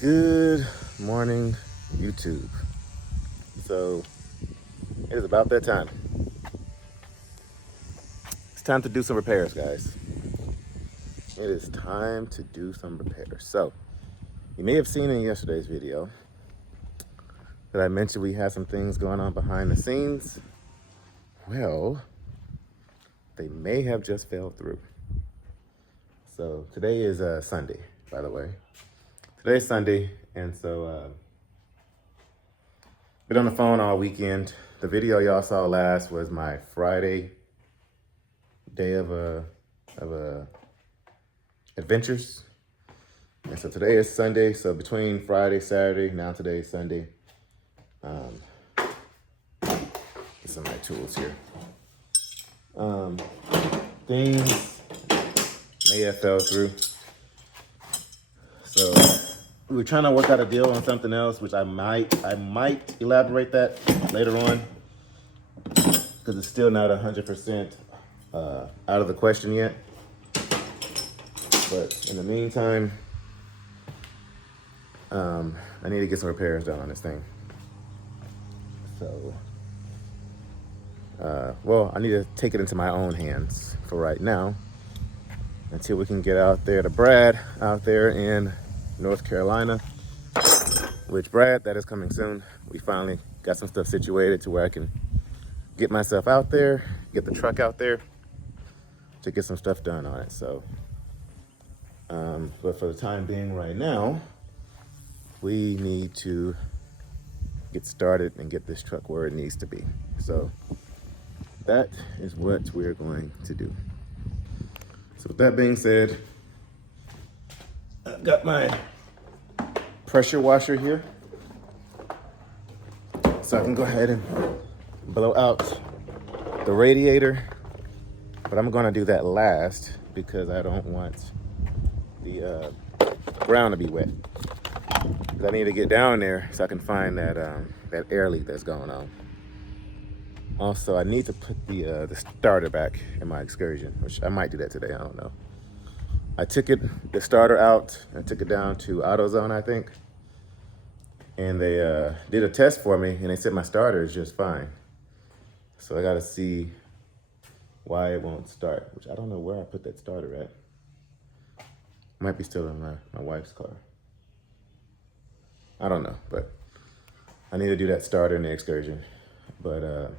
Good morning, YouTube. So it is about that time. It's time to do some repairs, guys. It is time to do some repairs. So you may have seen in yesterday's video that I mentioned we had some things going on behind the scenes. Well, they may have just fell through. So today is Sunday, by the way. Today's Sunday, and so been on the phone all weekend. The video y'all saw last was my Friday day of adventures. And so today is Sunday. So between Friday, Saturday, now today is Sunday. These are my tools here. Things may have fell through. So we were trying to work out a deal on something else, which I might elaborate that later on, because it's still not 100% out of the question yet. But in the meantime, I need to get some repairs done on this thing. So, well, I need to take it into my own hands for right now, until we can get out there to Brad out there in North Carolina, which Brad, that is coming soon. We finally got some stuff situated to where I can get myself out there, get the truck out there to get some stuff done on it. So, but for the time being right now, we need to get started and get this truck where it needs to be. So that is what we're going to do. So with that being said, I've got my pressure washer here, so I can go ahead and blow out the radiator, but I'm gonna do that last because I don't want the ground to be wet. I need to get down there so I can find that that air leak that's going on. Also, I need to put the starter back in my Excursion, which I might do that today, I don't know. I took the starter out, I took it down to AutoZone, I think. And they did a test for me, and they said my starter is just fine. So I gotta see why it won't start, which I don't know where I put that starter at. Might be still in my wife's car. I don't know, but I need to do that starter in the Excursion. But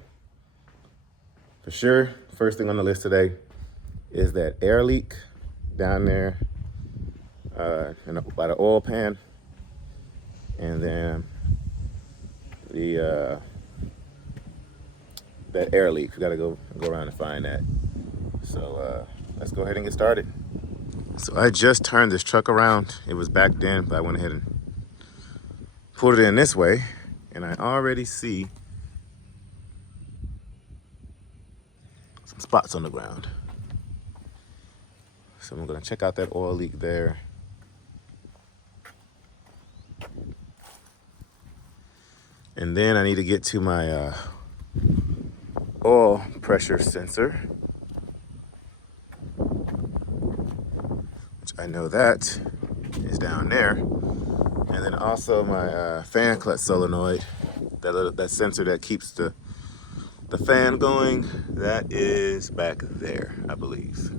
for sure, first thing on the list today is that air leak down there by the oil pan, and then the that air leak. We gotta go around and find that. So let's go ahead and get started. So I just turned this truck around. It was backed in, but I went ahead and pulled it in this way, and I already see some spots on the ground. So I'm gonna check out that oil leak there. And then I need to get to my oil pressure sensor, which I know that is down there. And then also my fan clutch solenoid, that sensor that keeps the fan going, that is back there, I believe.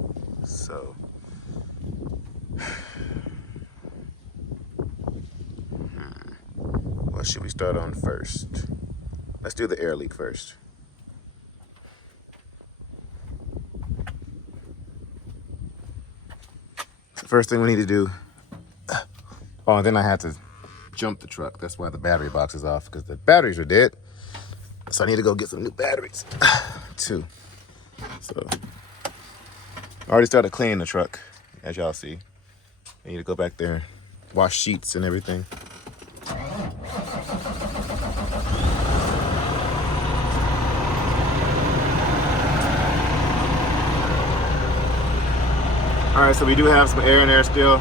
So what should we start on first? Let's do the air leak first. So first thing we need to do, oh, and then I had to jump the truck. That's why the battery box is off, because the batteries are dead. So I need to go get some new batteries too. So I already started cleaning the truck, as y'all see. I need to go back there, wash sheets and everything. All right, so we do have some air in there still.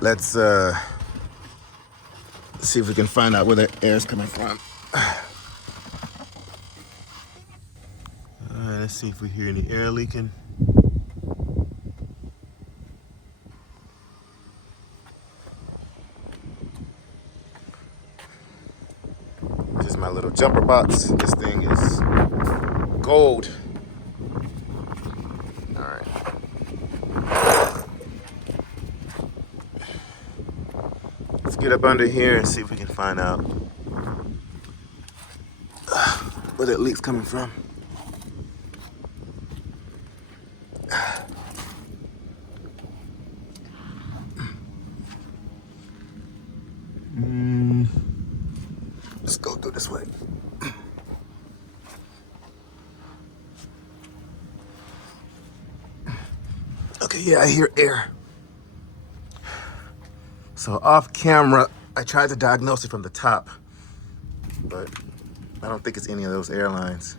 Let's see if we can find out where the air is coming from. All right, let's see if we hear any air leaking. jumper box. This thing is gold. All right. Let's get up under here and see if we can find out where that leak's coming from. Let's go through this way. Okay, yeah, I hear air. So off camera, I tried to diagnose it from the top, but I don't think it's any of those airlines.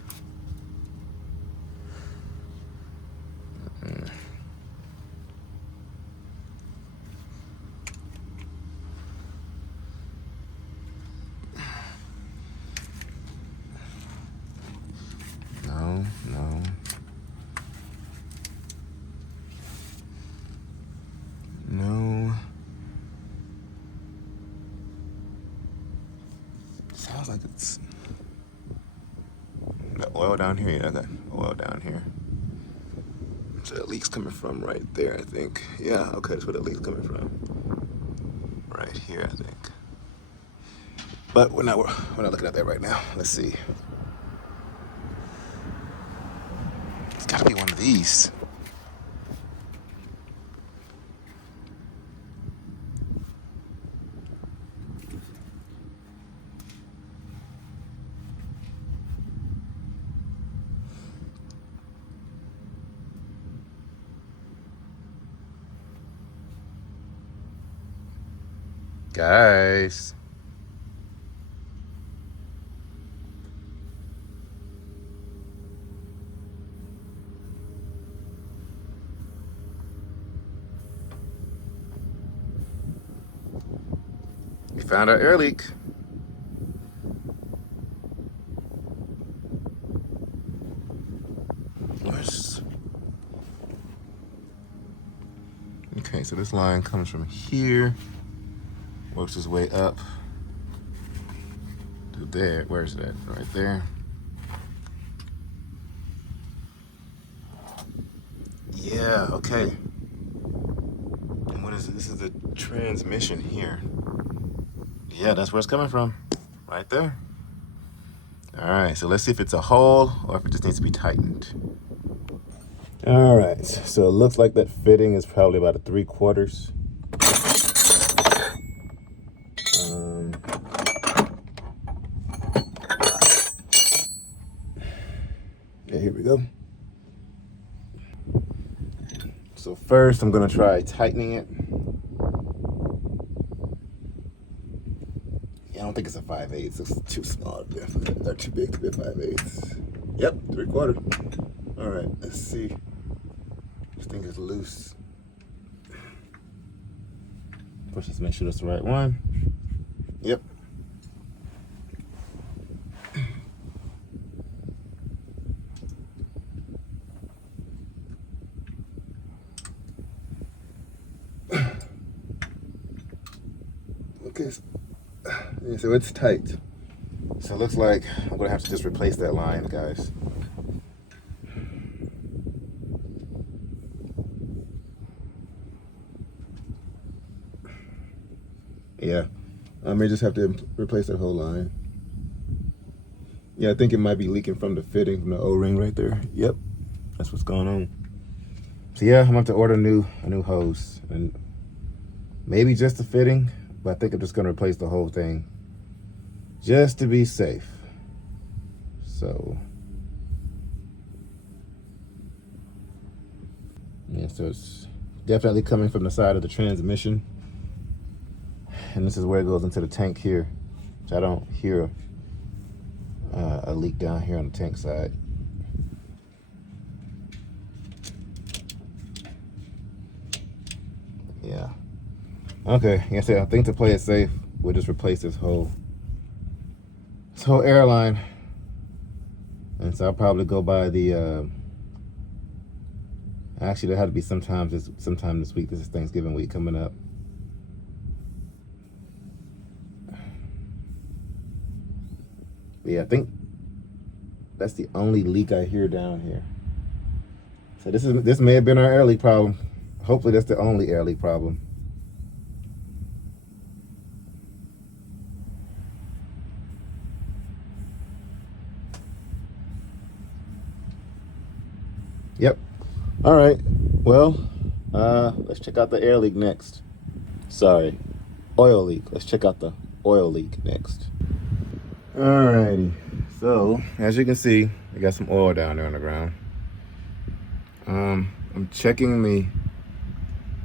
No. Sounds like it's got oil down here. Yeah, I got oil down here. So that leak's coming from right there, I think. Yeah, okay, that's where the leak's coming from. Right here, I think. But we're not looking at that right now. Let's see. It's gotta be one of these. Guys. We found our air leak. Okay, so this line comes from here, works its way up to there. Where's that? Right there. Yeah, okay. And what is it? This is the transmission here. Yeah, that's where it's coming from. Right there. All right, so let's see if it's a hole or if it just needs to be tightened. All right, so it looks like that fitting is probably about a 3/4. Yeah, here we go. So first I'm gonna try tightening it. Yeah, I don't think it's a 5/8. It's too small. They're too big to be a 5/8. Yep, 3/4. All right, let's see. This thing is loose. Push this, make sure that's the right one. Yep. Okay, yeah, so it's tight. So it looks like I'm gonna have to just replace that line, guys. Yeah, I may just have to replace that whole line. Yeah, I think it might be leaking from the fitting, from the O-ring right there. Yep, that's what's going on. So yeah, I'm gonna have to order a new hose, and maybe just the fitting, but I think I'm just gonna replace the whole thing just to be safe. So yeah, so it's definitely coming from the side of the transmission. And this is where it goes into the tank here. So I don't hear a leak down here on the tank side. Yeah. Okay, like I said, I think to play it safe, we'll just replace this whole airline. And so I'll probably go by the actually there had to be sometime this week. This is Thanksgiving week coming up. Yeah, I think that's the only leak I hear down here. So this may have been our air leak problem. Hopefully that's the only air leak problem. Yep. All right. Well, let's check out the air leak next. Sorry, oil leak. Let's check out the oil leak next. Alrighty. So as you can see, I got some oil down there on the ground. I'm checking the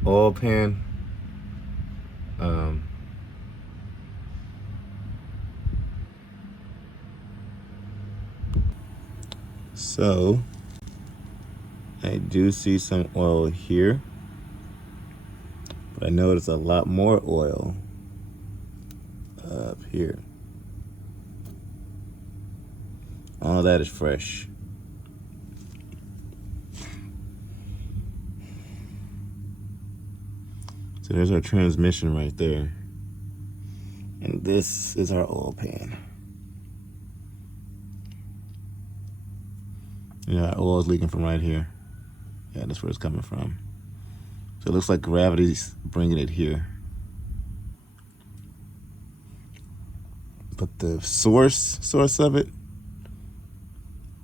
oil pan. So I do see some oil here, but I notice a lot more oil up here. All that is fresh. So there's our transmission right there. And this is our oil pan. Yeah, our oil is leaking from right here. Yeah, that's where it's coming from. So it looks like gravity's bringing it here. But the source of it,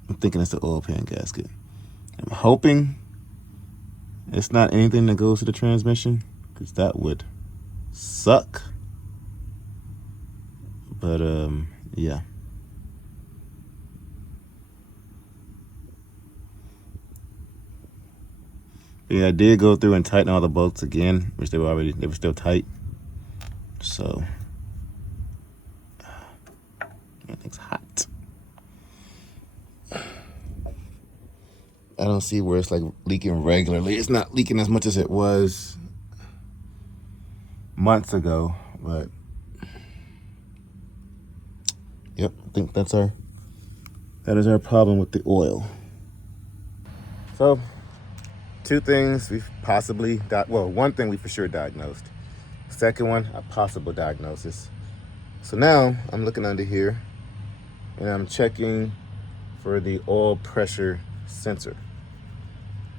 I'm thinking it's the oil pan gasket. I'm hoping it's not anything that goes to the transmission, because that would suck. But yeah. Yeah, I did go through and tighten all the bolts again, which they were still tight. So everything's hot. I don't see where it's like leaking regularly. It's not leaking as much as it was months ago, but yep, I think that is our problem with the oil. So two things we've possibly one thing we for sure diagnosed. Second one, a possible diagnosis. So now I'm looking under here and I'm checking for the oil pressure sensor.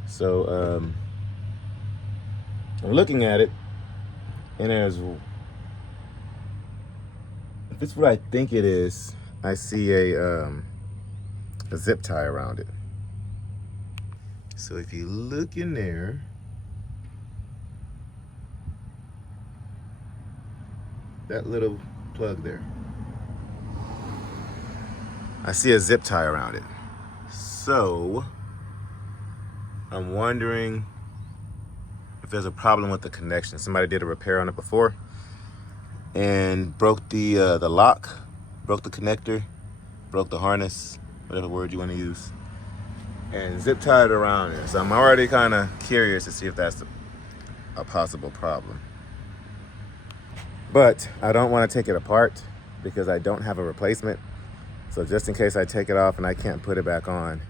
So I'm looking at it, and if it's what I think it is, I see a zip tie around it. So if you look in there, that little plug there, I see a zip tie around it. So I'm wondering if there's a problem with the connection. Somebody did a repair on it before and broke the lock, broke the connector, broke the harness, whatever word you want to use, and zip tied around it. So I'm already kind of curious to see if that's a possible problem. But I don't want to take it apart because I don't have a replacement. So just in case I take it off and I can't put it back on,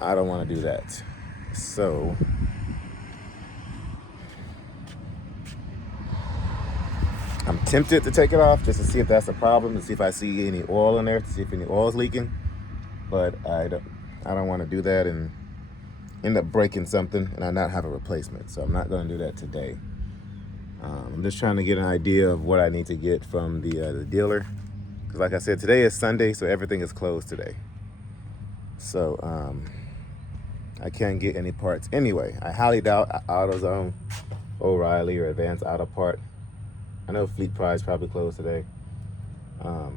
I don't want to do that. So I'm tempted to take it off just to see if that's a problem, to see if I see any oil in there, to see if any oil is leaking. But I don't want to do that and end up breaking something and I not have a replacement. So I'm not going to do that today. I'm just trying to get an idea of what I need to get from the dealer. Because like I said, today is Sunday, so everything is closed today. So I can't get any parts anyway. I highly doubt AutoZone, O'Reilly, or Advanced Auto Part. I know Fleet Price probably closed today. So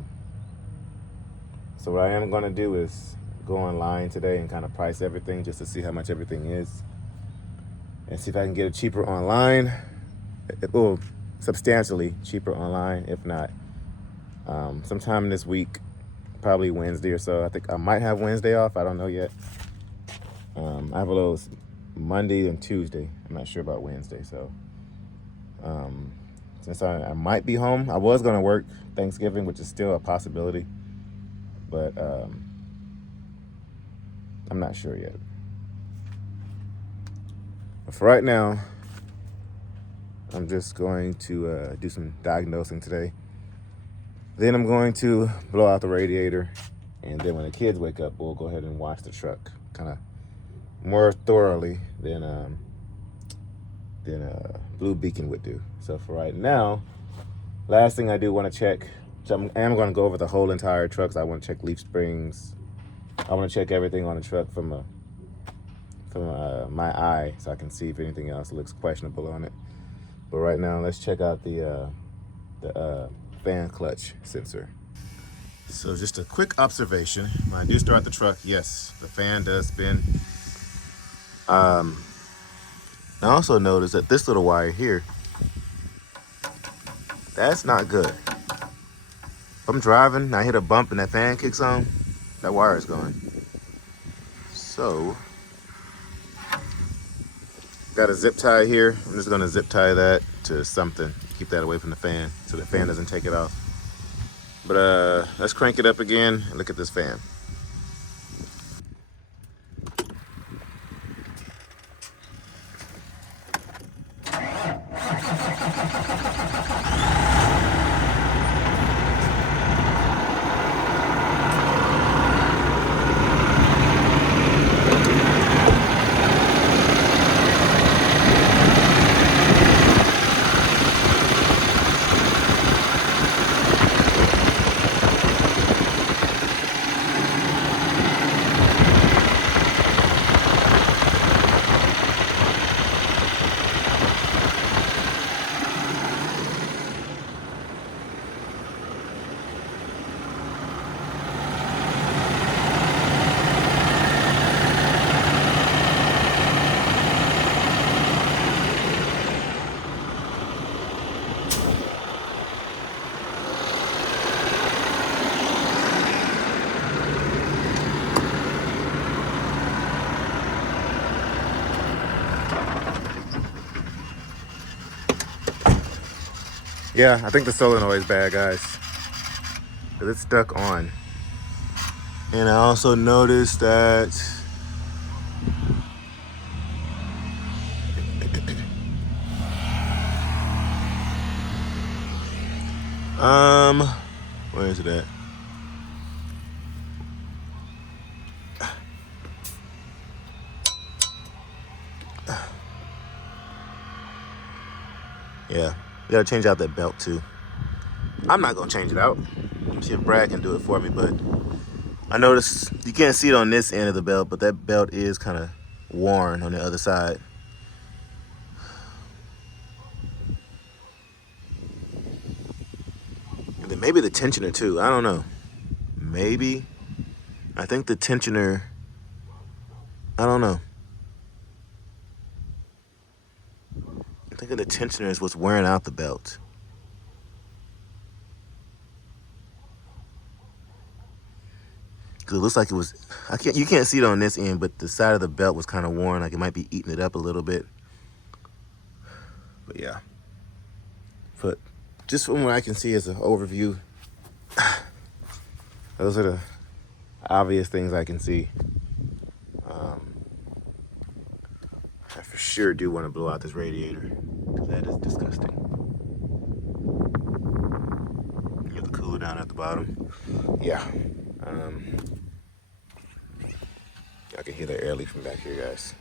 what I am going to do is go online today and kind of price everything just to see how much everything is. And see if I can get it cheaper online. Well, substantially cheaper online, if not. Sometime this week, probably Wednesday or so. I think I might have Wednesday off. I don't know yet. I have a little Monday and Tuesday. I'm not sure about Wednesday. So since I might be home, I was going to work Thanksgiving, which is still a possibility. But I'm not sure yet. But for right now, I'm just going to do some diagnosing today Then I'm going to blow out the radiator, and then when the kids wake up, we'll go ahead and wash the truck kind of more thoroughly than Blue Beacon would do. So for right now, last thing I do want to check, so I am going to go over the whole entire truck. So I want to check leaf springs. I want to check everything on the truck from my eye, so I can see if anything else looks questionable on it. But right now, let's check out the fan clutch sensor. So just a quick observation. When I do start the truck, yes, the fan does spin. I also noticed that this little wire here, that's not good. If I'm driving and I hit a bump and that fan kicks on, that wire is gone. So, got a zip tie here. I'm just gonna zip tie that to something. Keep that away from the fan so the fan doesn't take it off. But let's crank it up again and look at this fan. Yeah, I think the solenoid is bad, guys, because it's stuck on. And I also noticed that where is it at? Yeah, you gotta change out that belt too. I'm not gonna change it out. See if Brad can do it for me, but I noticed you can't see it on this end of the belt, but that belt is kind of worn on the other side. And then maybe the tensioner too, I don't know. Maybe, I think the tensioner, I don't know. I think the tensioner is what's wearing out the belt. Cause it looks like it was, you can't see it on this end, but the side of the belt was kind of worn, like it might be eating it up a little bit. But yeah. But just from what I can see as an overview, those are the obvious things I can see. I for sure do want to blow out this radiator, because that is disgusting. You have the cooler down at the bottom. Yeah. I can hear the air leak from back here, guys.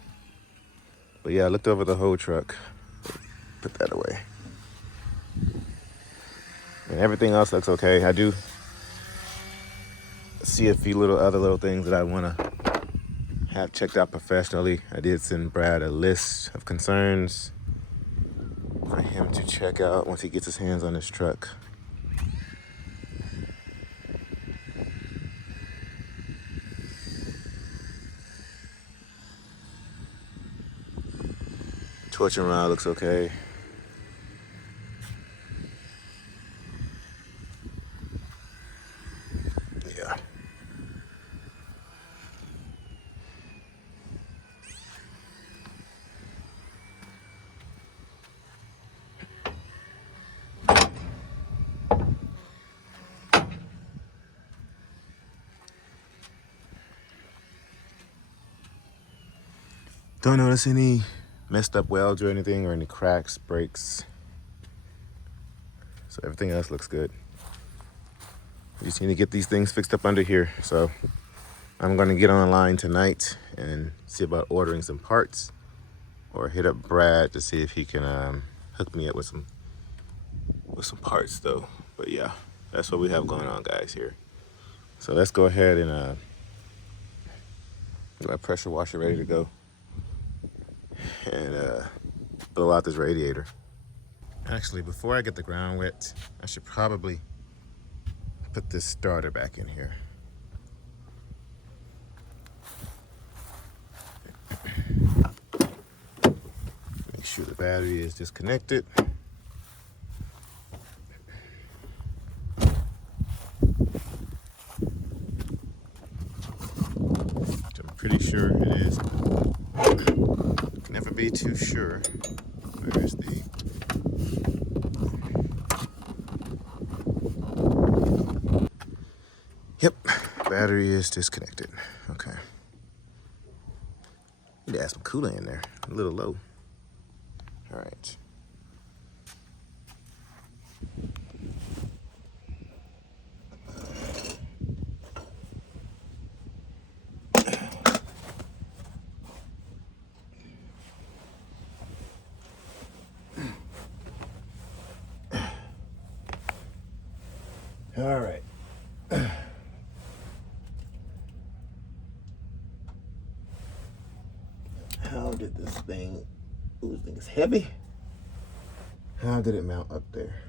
But yeah, I looked over the whole truck. Put that away. And everything else looks okay. I do see a few other little things that I want to have checked out professionally. I did send Brad a list of concerns for him to check out once he gets his hands on this truck. Torching rod looks okay. Yeah. Don't notice any messed up welds or anything, or any cracks, breaks. So everything else looks good. We just need to get these things fixed up under here. So I'm gonna get online tonight and see about ordering some parts, or hit up Brad to see if he can hook me up with some parts though. But yeah, that's what we have going on, guys, here. So let's go ahead and get my pressure washer ready to go and blow out this radiator. Actually, before I get the ground wet, I should probably put this starter back in here. Make sure the battery is disconnected. Which I'm pretty sure it is. Never be too sure. Where's the... Yep, battery is disconnected. Okay. Need to add some coolant in there. A little low. All right. All right. How did this thing, ooh, this thing is heavy. How did it mount up there?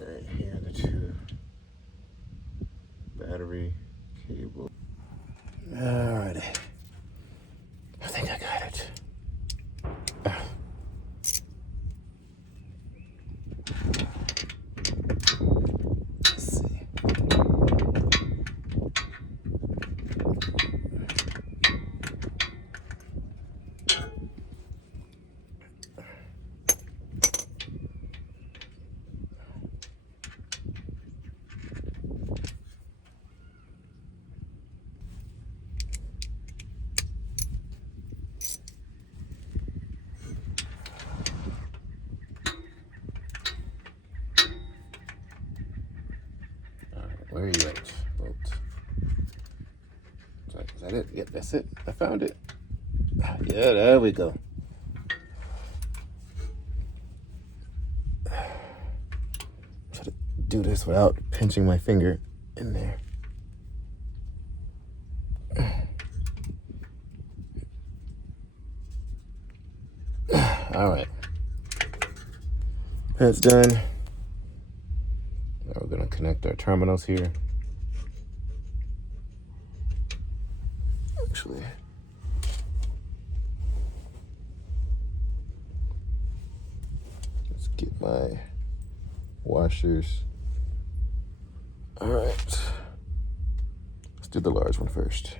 Right here, the two battery cable. Alrighty. I think I got it. Let's see. Where are you at, bolt? Is that it? Yep, that's it. I found it. Yeah, there we go. Try to do this without pinching my finger in there. All right. That's done. Now we're gonna connect our terminals here. Actually, let's get my washers. All right, let's do the large one first.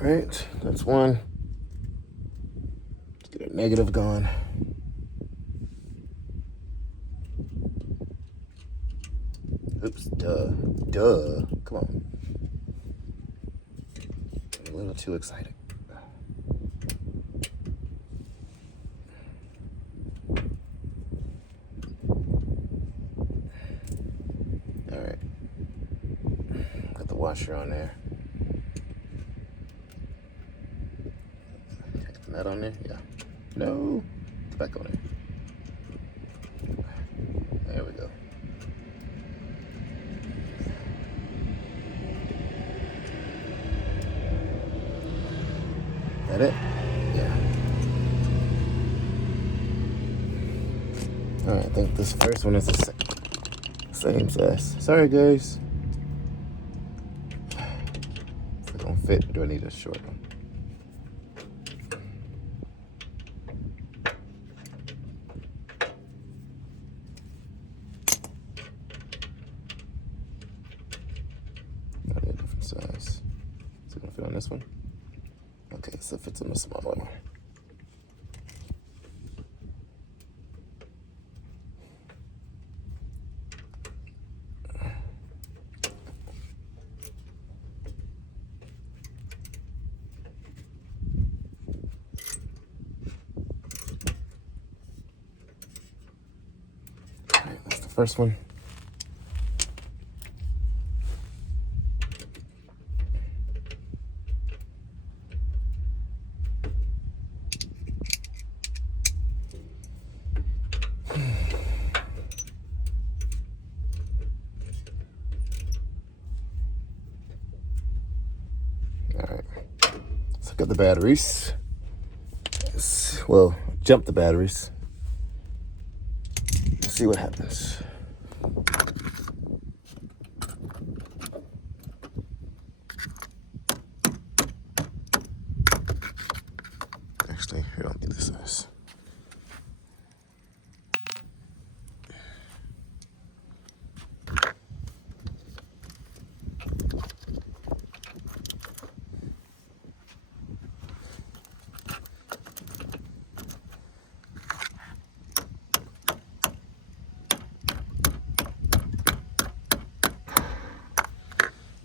All right, that's one. Let's get a negative going. Oops, duh, come on. I'm a little too excited. All right, got the washer on there. That on there? Yeah. No. It's back on there. There we go. That it? Yeah. All right, I think this first one is the second. same size. Sorry, guys. If it don't fit, do I need a short one? No, they're a different size. Is it gonna fit on this one? Okay, so it fits on the small one. That's the first one. Alright, let's look at the batteries. Well, jump the batteries. Let's see what happens. Actually, we don't need this size.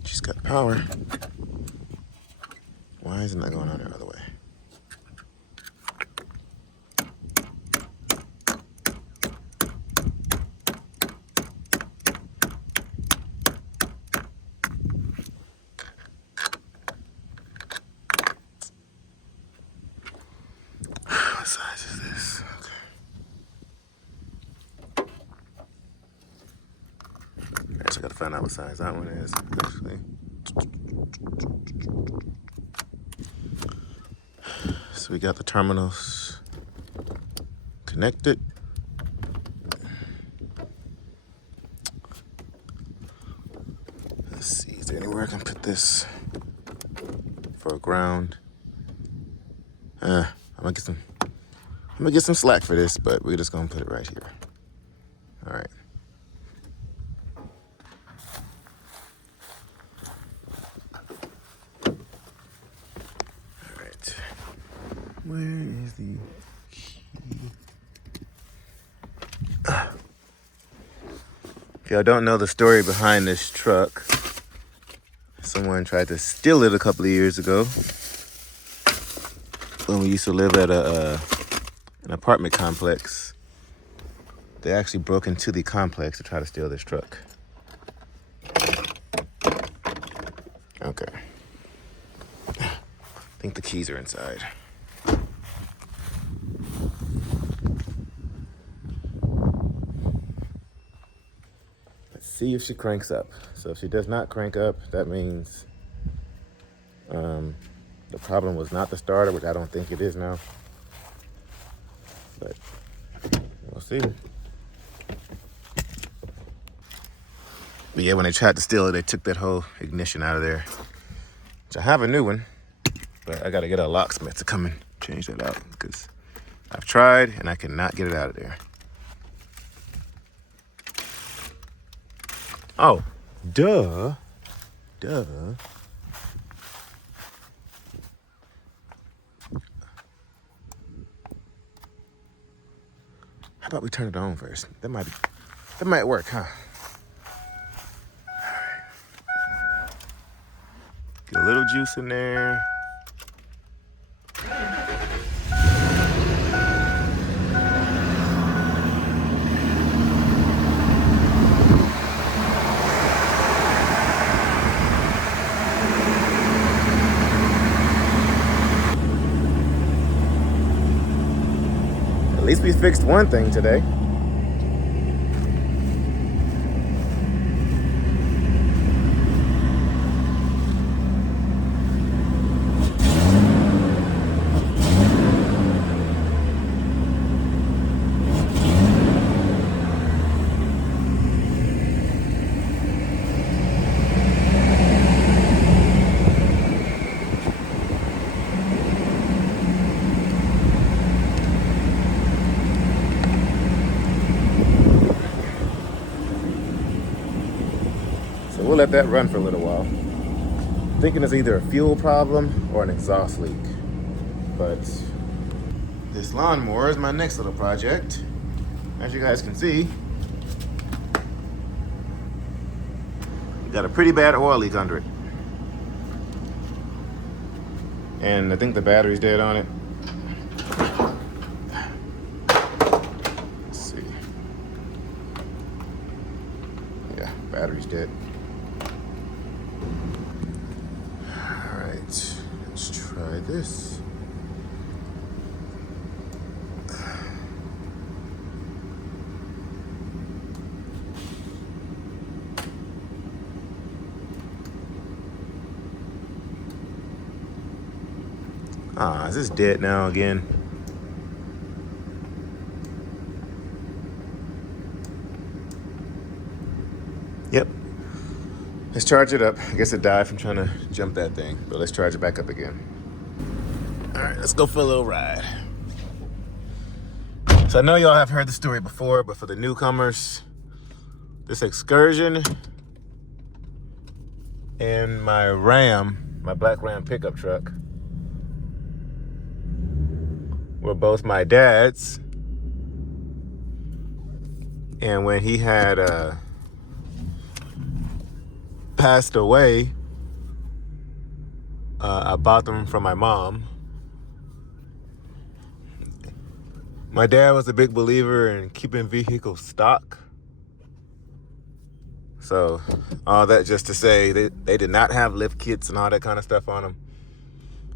She's got power. Why isn't that going on the other way? What size is this? Okay. Alright, so I gotta find out what size that one is, actually. So we got the terminals connected. Let's see, is there anywhere I can put this for a ground? I'm gonna get some slack for this, but we're just gonna put it right here. All right. All right. Where is the key? If y'all don't know the story behind this truck, someone tried to steal it a couple of years ago when we used to live at an apartment complex. They actually broke into the complex to try to steal this truck. Okay. I think the keys are inside. Let's see if she cranks up. So if she does not crank up, that means the problem was not the starter, which I don't think it is now. But we'll see. But yeah, when they tried to steal it, they took that whole ignition out of there. So I have a new one, but I gotta get a locksmith to come and change that out because I've tried and I cannot get it out of there. Oh, duh. How about we turn it on first? That might work, huh? Get a little juice in there. At least we fixed one thing today. let that run for a little while. Thinking it's either a fuel problem or an exhaust leak. But this lawnmower is my next little project. As you guys can see, got a pretty bad oil leak under it. And I think the battery's dead on it. Let's see. Yeah, battery's dead. All right, let's try this. Is this dead now again? Yep. Let's charge it up. I guess it died from trying to jump that thing, but let's charge it back up again. All right, let's go for a little ride. So I know y'all have heard the story before, but for the newcomers, this excursion and my Ram, my black Ram pickup truck, were both my dad's. And when he had passed away, I bought them from my mom. My dad was a big believer in keeping vehicles stock. So all that just to say, they did not have lift kits and all that kind of stuff on them.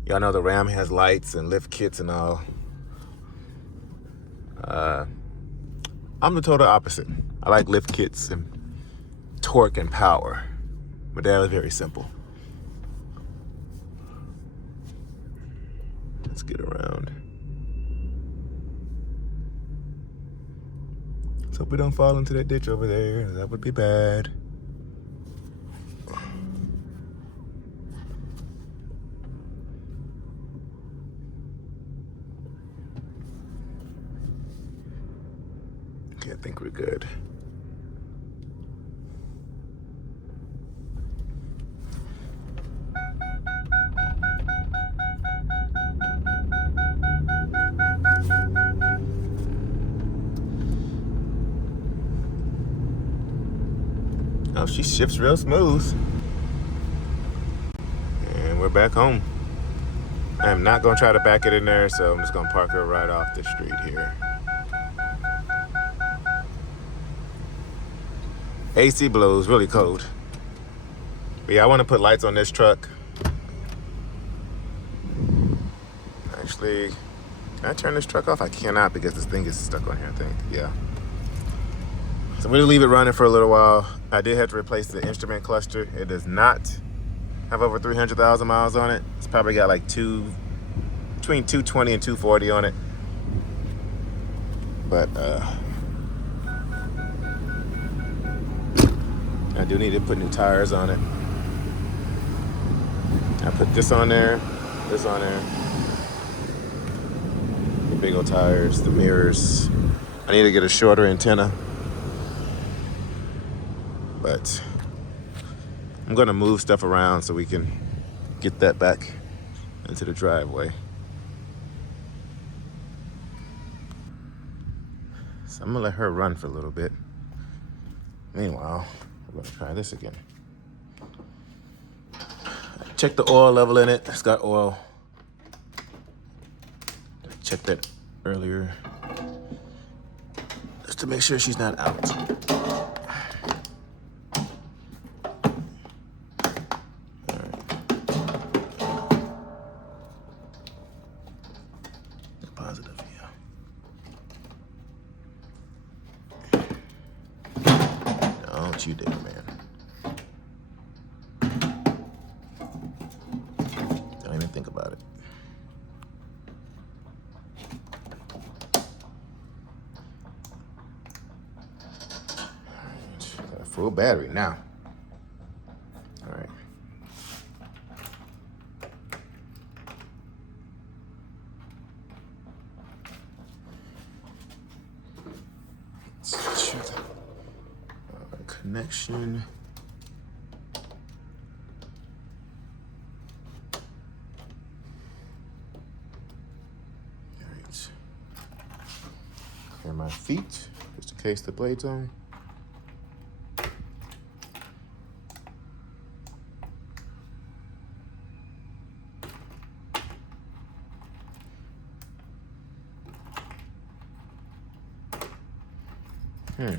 Y'all know the Ram has lights and lift kits and all. I'm the total opposite. I like lift kits and torque and power. My dad was very simple. Let's get around. Let's hope we don't fall into that ditch over there. That would be bad. Okay, I think we're good. Oh, she shifts real smooth. And we're back home. I am not gonna try to back it in there, so I'm just gonna park her right off the street here. AC blows really cold. But yeah, I wanna put lights on this truck. Actually, can I turn this truck off? I cannot because this thing is stuck on here, I think. Yeah. So I'm gonna leave it running for a little while. I did have to replace the instrument cluster. It does not have over 300,000 miles on it. It's probably got like between 220 and 240 on it. But I do need to put new tires on it. I put this on there, this on there. The big old tires, the mirrors. I need to get a shorter antenna. But I'm gonna move stuff around so we can get that back into the driveway. So I'm gonna let her run for a little bit. Meanwhile, we're gonna try this again. Check the oil level in it. It's got oil. Checked that earlier. Just to make sure she's not out. Positive, yeah. Don't you dare, man. Don't even think about it. Alright, got a full battery now. Alright. Connection. and my feet, just in case the blade's on. Okay.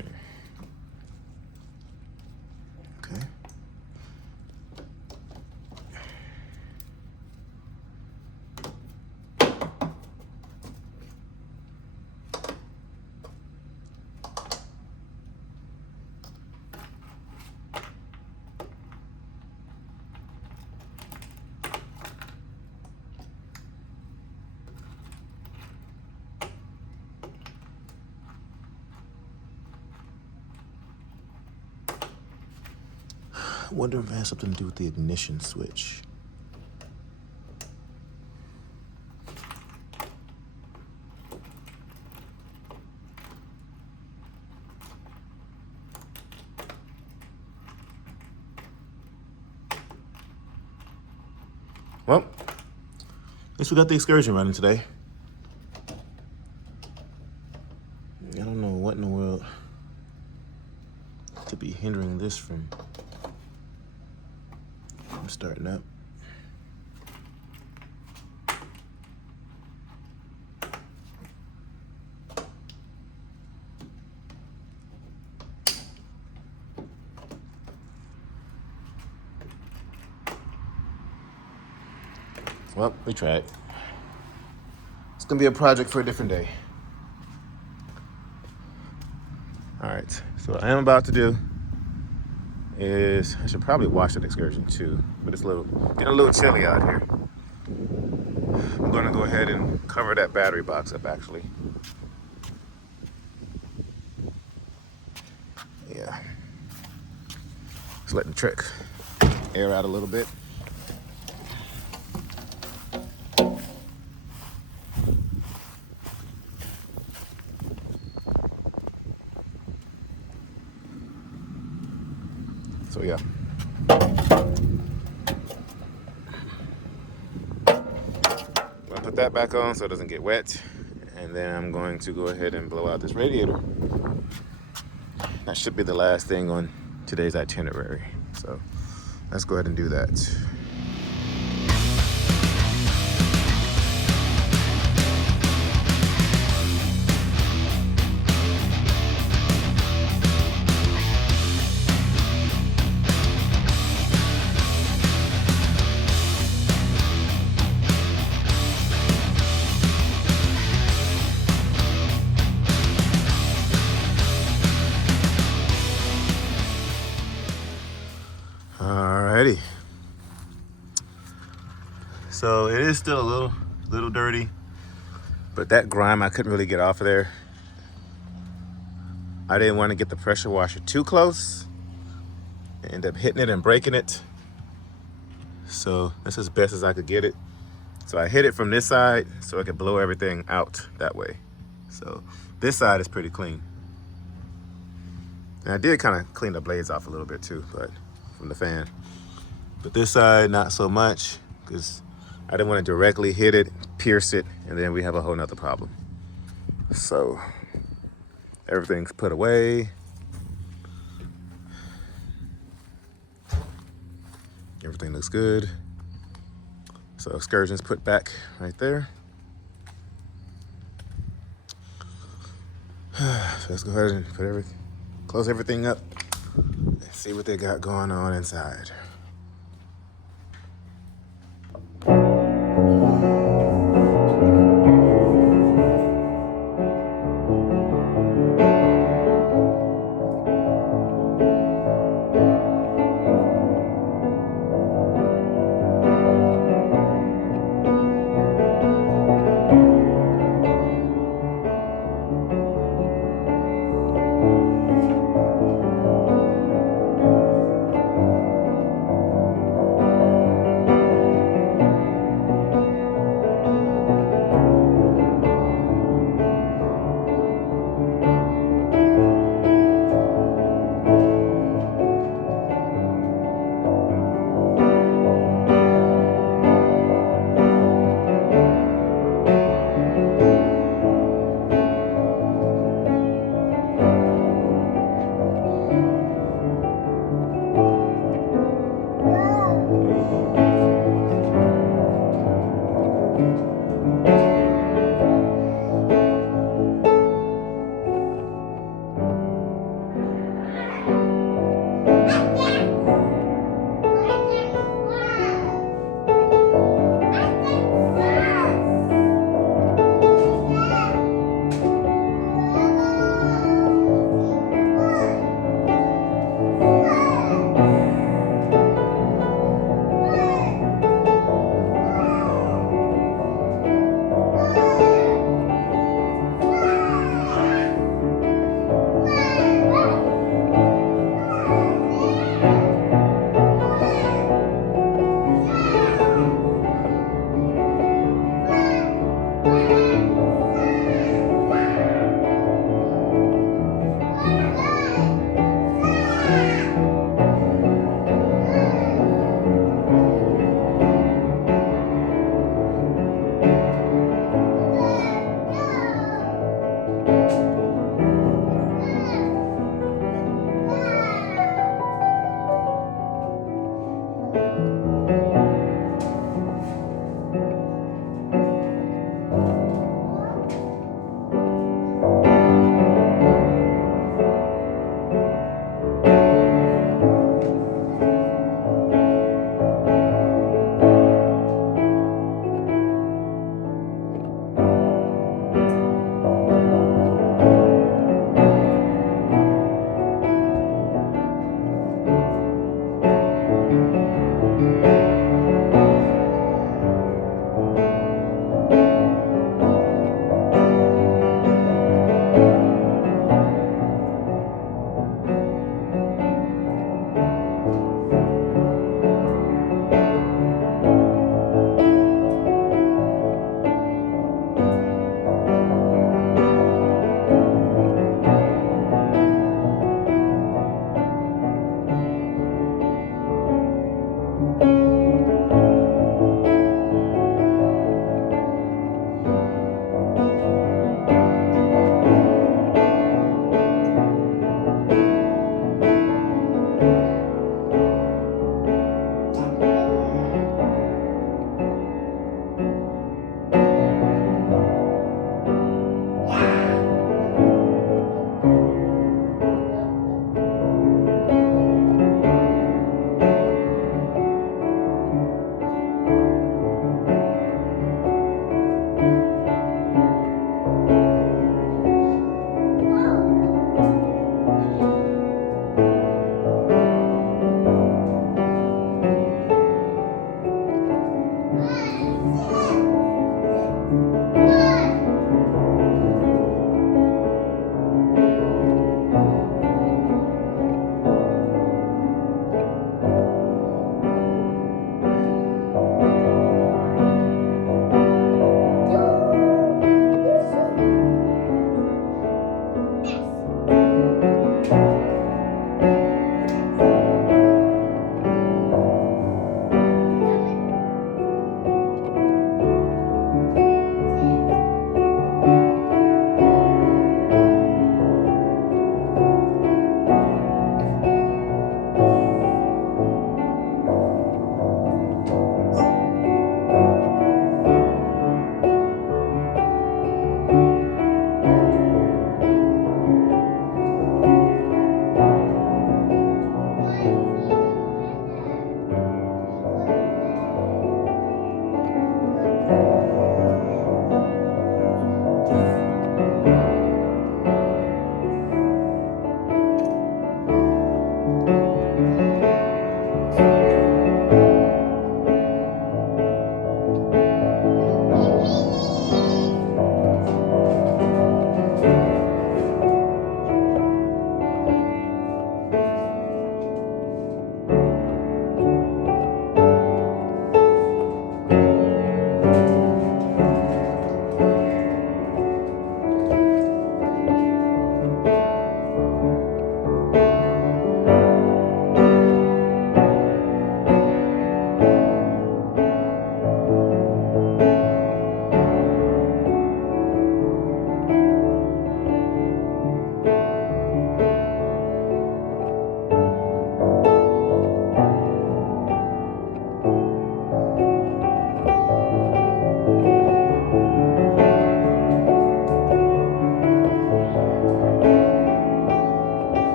I wonder if it has something to do with the ignition switch. Well, at least we got the excursion running today. I don't know what in the world could be hindering this from starting up. Well, we tried. It's gonna be a project for a different day. All right, so what I am about to do is, I should probably wash that excursion too, but it's getting a little chilly out here. I'm gonna go ahead and cover that battery box up actually. Yeah. Just letting the truck air out a little bit. So yeah. I'll put that back on so it doesn't get wet. And then I'm going to go ahead and blow out this radiator. That should be the last thing on today's itinerary. So let's go ahead and do that. Alrighty. So it is still a little dirty, but that grime I couldn't really get off of there. I didn't want to get the pressure washer too close. I ended up hitting it and breaking it. So that's as best as I could get it. So I hit it from this side so I could blow everything out that way. So this side is pretty clean. And I did kind of clean the blades off a little bit too, but from the fan. But this side, not so much, because I didn't want to directly hit it, pierce it, and then we have a whole nother problem. So everything's put away. Everything looks good. So excursion's put back right there. So let's go ahead and close everything up and see what they got going on inside.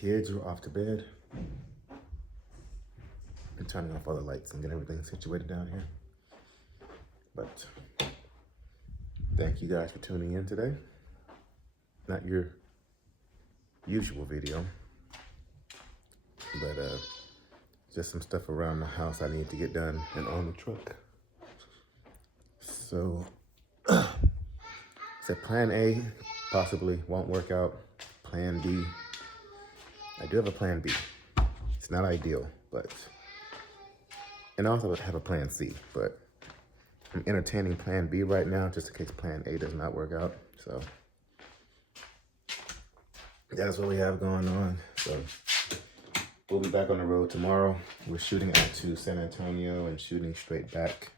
Kids are off to bed. I'm turning off all the lights and getting everything situated down here. But thank you guys for tuning in today. Not your usual video, but just some stuff around the house I need to get done and on the truck. So, said plan A possibly won't work out. Plan B, I do have a plan B. It's not ideal, but, and I also have a plan C, but I'm entertaining plan B right now just in case plan A does not work out. So that's what we have going on. So we'll be back on the road tomorrow. We're shooting out to San Antonio and shooting straight back.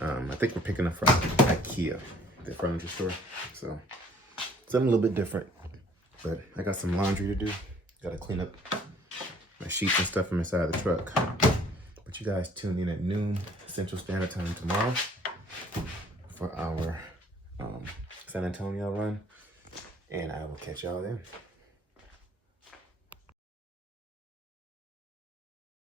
I think we're picking up from IKEA, the furniture store. So something a little bit different, but I got some laundry to do. Got to clean up my sheets and stuff from inside the truck. But you guys tune in at noon Central Standard Time tomorrow for our San Antonio run, and I will catch y'all then.